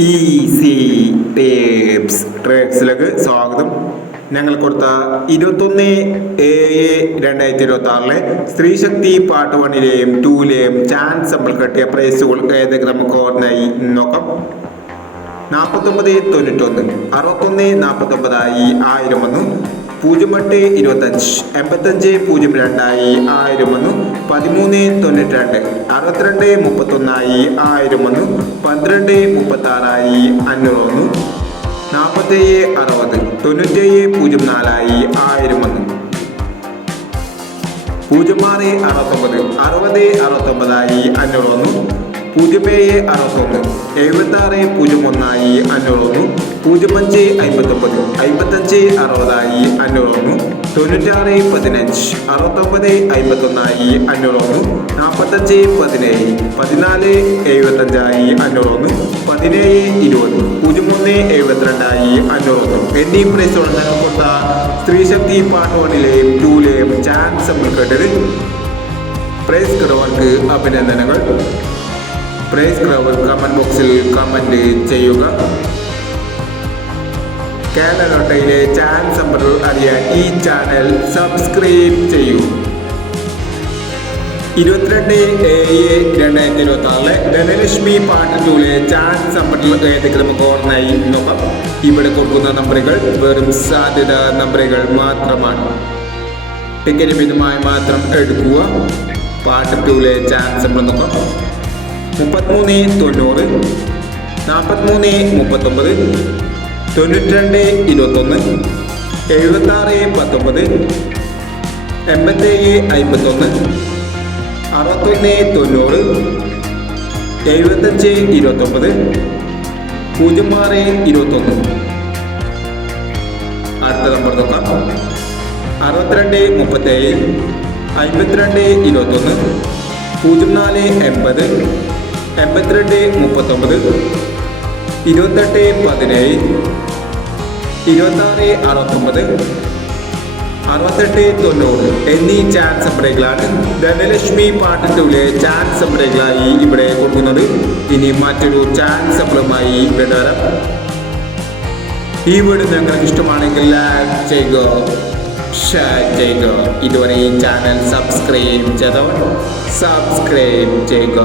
Easy ട്രേഡ്സിലേക്ക് സ്വാഗതം. ഞങ്ങൾ കൊടുത്ത 21/7/2026 സ്ത്രീശക്തി പാർട്ട് 1ലെയും 2ലെയും ചാൻസ് നമ്മൾ കെട്ടിയ പ്രൈസുകൾ ഏതൊക്കെ നമുക്ക് ഓർമ്മയായി നോക്കാം. 49.91 61.49 1000 വന്നു. 08.25 85.02 1000 വന്നു. 13.92 62.31 1000 വന്നു. 12.36 500 വന്നു. 47.60 97.04 1000 വന്നു. 06.69 60.69 500 വന്നു. 07.61 76.01 500 വന്നു. 05.59 55.60 500 വന്നു. 96.15 69.51 500 വന്നു. 45.17 14.75 500 വന്നു. 17.20 13.72 500 വന്നു. എന്നീ പ്രൈസുകൾ ഞങ്ങൾ കൊടുത്ത സ്ത്രീശക്തി പാർട്ട് 1ലെയും 2ലെയും ചാൻസ് നമ്മൾ കേട്ടത്. പ്രൈസ് കിടവർക്ക് അഭിനന്ദനങ്ങൾ. പ്രൈസ് കിടവർ കമന്റ് ബോക്സിൽ കമന്റ് ചെയ്യുക. കേരള ലോട്ടറിയിലെ ചാൻസ് നമ്പർ അറിയാൻ ഈ ചാനൽ സബ്സ്ക്രൈബ് ചെയ്യൂ. 22/7/2026 ധനലക്ഷ്മി പാർട്ട് 2ലെ ചാൻസ് നമ്പറിൽ ഏതൊക്കെ നമുക്ക് ഓർമ്മയായി നോക്കാം. ഇവിടെ കൊടുക്കുന്ന നമ്പറുകൾ വെറും സാധ്യത നമ്പറുകൾ മാത്രമാണ്. ടിക്കറ്റ് മിതമായി മാത്രം എടുക്കുക. പാർട്ട് 2ലെ ചാൻസ് നമ്പർ നോക്കാം. 33.90 43.39 92.21 76.19 87.51 61.90 75.29 06.21. അടുത്ത നമ്പർ നോക്കാം. 62.37 52.21 04.80 82.39 28.17 26.69 68.90 എന്നീ ചാൻസ് നമ്പറുകളാണ് ധനലക്ഷ്മി പാർട്ട് 2ലെ ചാൻസ് നമ്പറുകളായി ഇവിടെ കൊടുക്കുന്നത്. ഇനി മറ്റൊരു ചാൻസ് നമ്പറുമായി വരാം. ഈ വീഡിയോ നിങ്ങൾക്ക് ഇഷ്ടമാണെങ്കിൽ ലൈക്ക് ചെയ്യുക, ഷെയർ ചെയ്യുക. ഇതുവരെ ഈ ചാനൽ സബ്സ്ക്രൈബ് ചെയ്തവർ സബ്സ്ക്രൈബ് ചെയ്യുക.